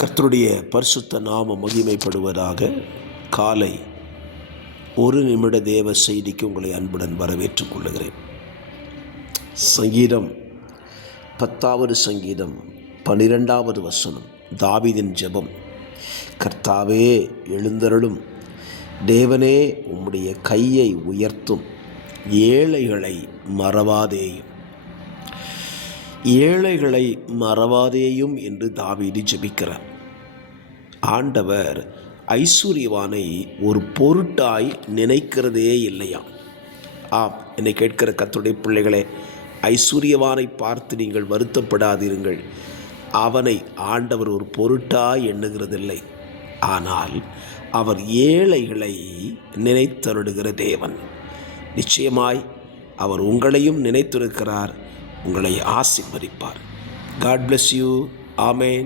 கர்த்தருடைய பரிசுத்த நாம மகிமைப்படுவதாக. காலை ஒரு நிமிட தேவ செய்திக்கு உங்களை அன்புடன் வரவேற்றுக் கொள்ளுகிறேன். சங்கீதம் 10வது சங்கீதம் 12வது வசனம், தாவீதின் ஜெபம். கர்த்தாவே எழுந்தருளும், தேவனே உம்முடைய கையை உயர்த்தும், ஏழைகளை மறவாதேயும். ஏழைகளை மறவாதேயும் என்று தாவீது ஜெபிக்கிறார். ஆண்டவர் ஐஸ்வர்யவானை ஒரு பொருட்டாய் நினைக்கிறதே இல்லையா? ஆம், என்னை கேட்கிற கர்த்தருடைய பிள்ளைகளே, ஐஸ்வர்யவானை பார்த்து நீங்கள் வருத்தப்படாதீர்கள். அவனை ஆண்டவர் ஒரு பொருட்டாய் எண்ணுகிறதில்லை. ஆனால் அவர் ஏழைகளை நினைத்தருளுகிற தேவன். நிச்சயமாய் அவர் உங்களையும் நினைத்திருக்கிறார், உங்களை ஆசீர்வதிப்பார். God bless you. Amen.